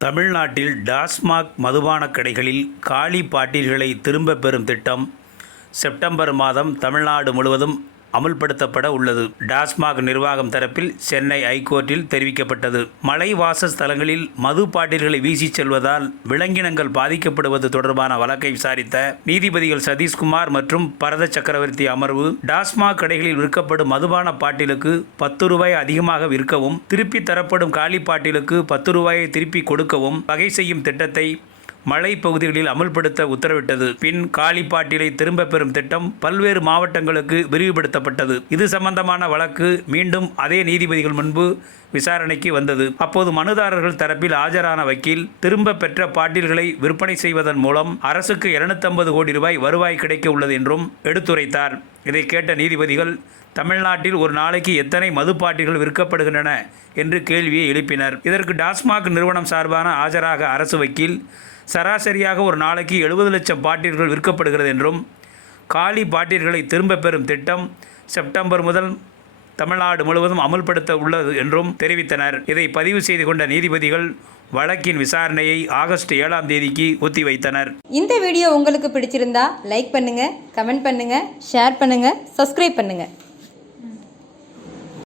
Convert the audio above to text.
தமிழ்நாட்டில் டாஸ்மாக் மதுபானக் கடைகளில் காலி பாட்டில்களை திரும்பப் பெறும் திட்டம் செப்டம்பர் மாதம் தமிழ்நாடு முழுவதும் அமுல்படுத்தப்பட உள்ளது. டாஸ்மாக் நிர்வாகம் தரப்பில் சென்னை ஐகோர்ட்டில் தெரிவிக்கப்பட்டது. மலை வாசஸ்தலங்களில் மது பாட்டில்களை வீசிச் செல்வதால் விலங்கினங்கள் பாதிக்கப்படுவது தொடர்பான வழக்கை விசாரித்த நீதிபதிகள் சதீஷ்குமார் மற்றும் பரத சக்கரவர்த்தி அமர்வு டாஸ்மாக் கடைகளில் விற்கப்படும் மதுபான பாட்டிலுக்கு பத்து ரூபாய் அதிகமாக விற்கவும் திருப்பி தரப்படும் காலி பாட்டிலுக்கு பத்து ரூபாயை திருப்பி கொடுக்கவும் வகை செய்யும் திட்டத்தை மலை பகுதிகளில் அமல்படுத்த உத்தரவிட்டது. பின் காலிப்பாட்டிலை திரும்ப பெறும் திட்டம் பல்வேறு மாவட்டங்களுக்கு விரிவுபடுத்தப்பட்டது. இது சம்பந்தமான வழக்கு மீண்டும் அதே நீதிபதிகள் முன்பு விசாரணைக்கு வந்தது. அப்போது மனுதாரர்கள் தரப்பில் ஆஜரான வக்கீல் திரும்ப பெற்ற பாட்டில்களை விற்பனை செய்வதன் மூலம் அரசுக்கு 250 கோடி ரூபாய் வருவாய் கிடைக்க உள்ளது என்றும் எடுத்துரைத்தார். இதை கேட்ட நீதிபதிகள் தமிழ்நாட்டில் ஒரு நாளைக்கு எத்தனை மது பாட்டில்கள் விற்கப்படுகின்றன? என்று கேள்வியை எழுப்பினர். இதற்கு டாஸ்மாக் நிறுவனம் சார்பான ஆஜராக அரசு வக்கீல் சராசரியாக ஒரு நாளைக்கு எழுபது லட்சம் பாட்டில்கள் விற்கப்படுகிறது என்றும் காலி பாட்டில்களை திரும்பப் பெறும் திட்டம் செப்டம்பர் முதல் தமிழ்நாடு முழுவதும் அமல்படுத்த உள்ளது என்றும் தெரிவித்தனர். இதை பதிவு செய்து கொண்ட நீதிபதிகள் வழக்கின் விசாரணையை ஆகஸ்ட் ஏழாம் தேதிக்கு ஒத்திவைத்தனர் இந்த வீடியோ உங்களுக்கு பிடிச்சிருந்தா லைக் பண்ணுங்க கமெண்ட் பண்ணுங்க ஷேர் பண்ணுங்க சப்ஸ்கிரைப் பண்ணுங்க.